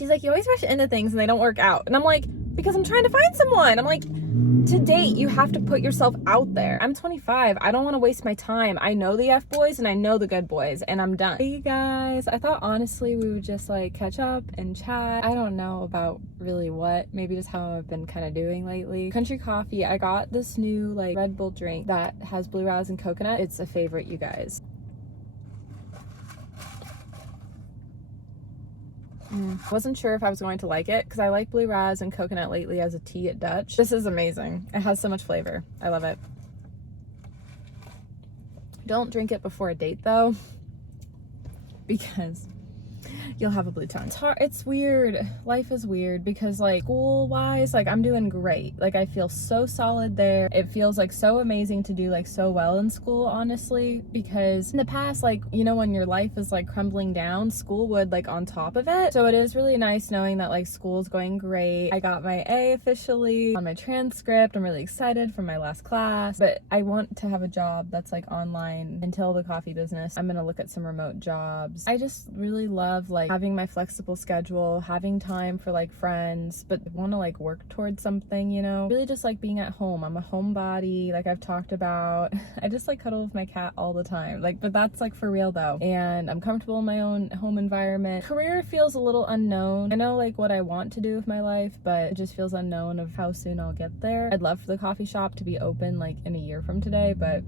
She's like, you always rush into things and they don't work out. And I'm like, because I'm trying to find someone. I'm like, to date, you have to put yourself out there. I'm 25. I don't want to waste my time. I know the F boys and I know the good boys, and I'm done. Hey guys, I thought honestly we would just like catch up and chat. I don't know about really what, maybe just how I've been kind of doing lately. Country Coffee, I got this new like Red Bull drink that has blue raz and coconut. It's a favorite, you guys. Wasn't sure if I was going to like it because I like blue raz and coconut lately as a tea at Dutch. This is amazing. It has so much flavor. I love it. Don't drink it before a date though, because you'll have a blue tongue. It's weird. Life is weird because like school wise, like I'm doing great. Like I feel so solid there. It feels like so amazing to do like so well in school, honestly, because in the past, like, you know, when your life is like crumbling down, school would like on top of it. So it is really nice knowing that like school's going great. I got my A officially on my transcript. I'm really excited for my last class, but I want to have a job that's like online until the coffee business. I'm gonna look at some remote jobs. I just really love like having my flexible schedule, having time for like friends, but want to like work towards something, you know, really just like being at home. I'm a homebody, like I've talked about. I just like cuddle with my cat all the time, like, but that's like for real though, and I'm comfortable in my own home environment. Career feels a little unknown. I know like what I want to do with my life, but it just feels unknown of how soon I'll get there. I'd love for the coffee shop to be open like in a year from today, but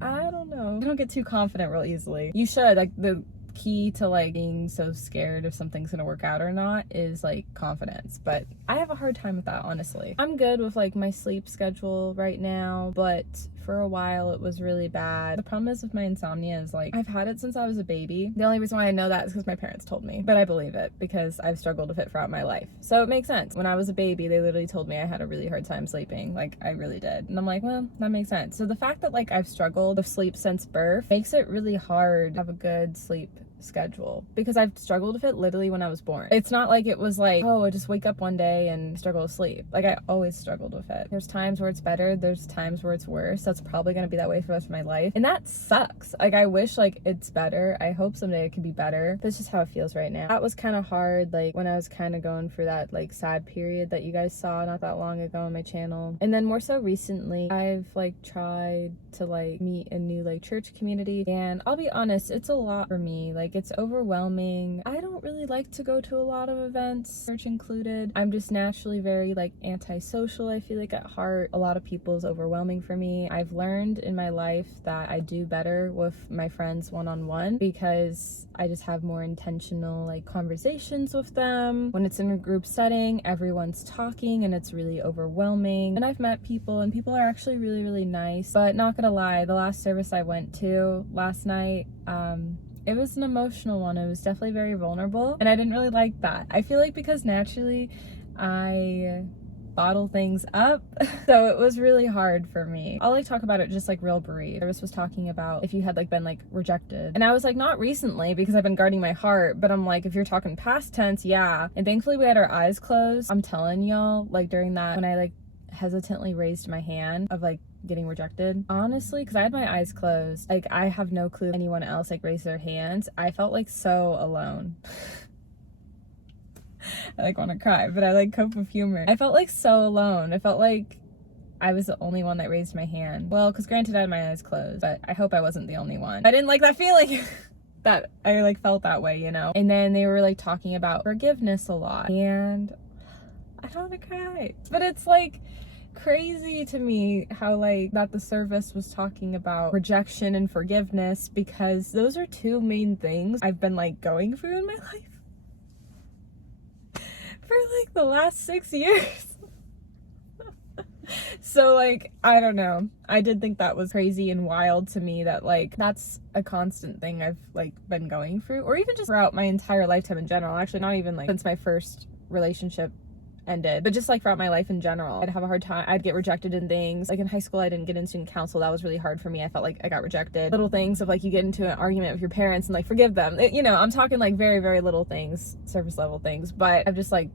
I don't know. I don't get too confident real easily. You should. Like the key to like being so scared if something's gonna work out or not is like confidence, but I have a hard time with that, honestly. I'm good with like my sleep schedule right now, but for a while it was really bad. The problem is with my insomnia is like I've had it since I was a baby. The only reason why I know that is because my parents told me, but I believe it because I've struggled with it throughout my life, so it makes sense. When I was a baby they literally told me I had a really hard time sleeping, like I really did, and I'm like, well, that makes sense. So the fact that like I've struggled with sleep since birth makes it really hard to have a good sleep schedule because I've struggled with it literally when I was born. It's not like it was like, oh, I just wake up one day and struggle with sleep. Like I always struggled with it. There's times where it's better, there's times where it's worse. That's probably gonna be that way for the rest of my life, and that sucks. Like I wish like it's better. I hope someday it could be better. That's just how it feels right now. That was kind of hard, like when I was kind of going through that like sad period that you guys saw not that long ago on my channel. And then more so recently I've like tried to like meet a new like church community, and I'll be honest, it's a lot for me. Like it's overwhelming. I don't really like to go to a lot of events, church included. I'm just naturally very like antisocial, I feel like, at heart. A lot of people is overwhelming for me. I've learned in my life that I do better with my friends one-on-one because I just have more intentional like conversations with them. When it's in a group setting, everyone's talking and it's really overwhelming. And I've met people and people are actually really, really nice, but not gonna lie, the last service I went to last night, it was an emotional one. It was definitely very vulnerable, and I didn't really like that. I feel like because naturally I bottle things up, so it was really hard for me. I'll like talk about it just like real brief. Service was talking about if you had like been like rejected, and I was like, not recently because I've been guarding my heart, but I'm like, if you're talking past tense, yeah. And thankfully we had our eyes closed. I'm telling y'all, like during that, when I like hesitantly raised my hand of like getting rejected, honestly, because I had my eyes closed, like I have no clue anyone else like raised their hands. I felt like so alone. I like want to cry, but I like cope with humor. I felt like so alone. I felt like I was the only one that raised my hand. Well, because granted I had my eyes closed, but I hope I wasn't the only one. I didn't like that feeling. That I like felt that way, you know. And then they were like talking about forgiveness a lot, and I don't want to cry, but it's like crazy to me how like that the service was talking about rejection and forgiveness, because those are two main things I've been like going through in my life for like the last 6 years. So like, I don't know, I did think that was crazy and wild to me that like that's a constant thing I've like been going through, or even just throughout my entire lifetime in general. Actually, not even like since my first relationship ended, but just like throughout my life in general. I'd have a hard time, I'd get rejected in things. Like in high school I didn't get into student council. That was really hard for me. I felt like I got rejected. Little things of like you get into an argument with your parents and like forgive them, you know, I'm talking like very, very little things, surface level things, but I've just like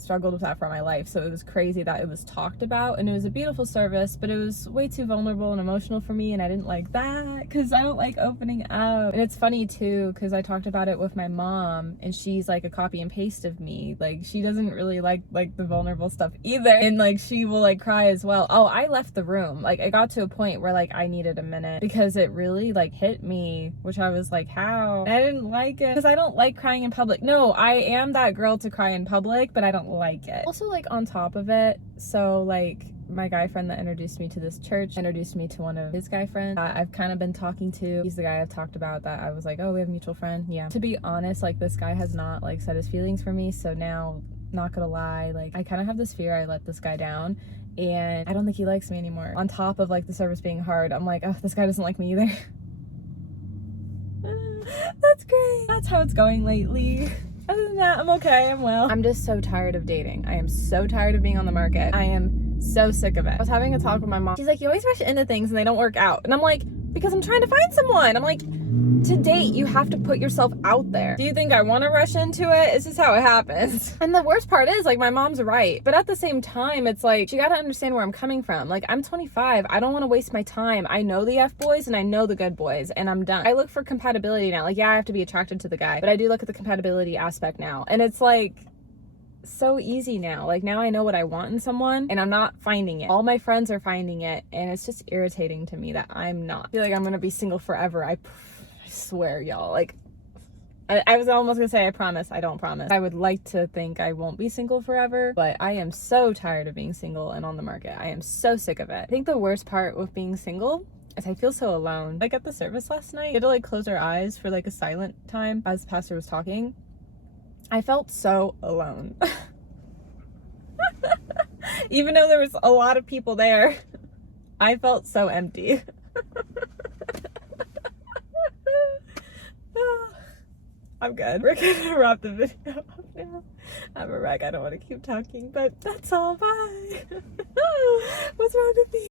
struggled with that for my life, so it was crazy that it was talked about, and it was a beautiful service, but it was way too vulnerable and emotional for me, and I didn't like that because I don't like opening up. And it's funny too because I talked about it with my mom, and she's like a copy and paste of me. Like, she doesn't really like the vulnerable stuff either, and like she will like cry as well. Oh, I left the room. Like, I got to a point where like I needed a minute because it really like hit me, which I was like, how? And I didn't like it because I don't like crying in public. No, I am that girl to cry in public, but I don't like it. Also, like, on top of it, so like my guy friend that introduced me to this church introduced me to one of his guy friends I've kind of been talking to. He's the guy I've talked about that I was like, oh, we have a mutual friend. Yeah, to be honest, like, this guy has not like said his feelings for me, so now, not gonna lie, like, I kind of have this fear I let this guy down, and I don't think he likes me anymore. On top of like the service being hard, I'm like, oh, this guy doesn't like me either. That's great. That's how it's going lately. Other than that, I'm okay, I'm well. I'm just so tired of dating. I am so tired of being on the market. I am so sick of it. I was having a talk with my mom. She's like, you always rush into things and they don't work out. And I'm like, because I'm trying to find someone. I'm like, to date, you have to put yourself out there. Do you think I want to rush into it? It's just how it happens. And the worst part is, like, my mom's right. But at the same time, it's like, you got to understand where I'm coming from. Like, I'm 25. I don't want to waste my time. I know the F boys and I know the good boys, and I'm done. I look for compatibility now. Like, yeah, I have to be attracted to the guy, but I do look at the compatibility aspect now. And it's like, so easy now. Like, now I know what I want in someone and I'm not finding it. All my friends are finding it, and it's just irritating to me that I'm not. I feel like I'm gonna be single forever. I swear, y'all. Like, I was almost gonna say I promise. I don't promise. I would like to think I won't be single forever, but I am so tired of being single and on the market. I am so sick of it. I think the worst part with being single is I feel so alone. Like, at the service last night, we had to like close our eyes for like a silent time as the pastor was talking. I felt so alone. Even though there was a lot of people there, I felt so empty. I'm good. We're gonna wrap the video up now. I'm a wreck. I don't want to keep talking, but that's all. Bye. What's wrong with me?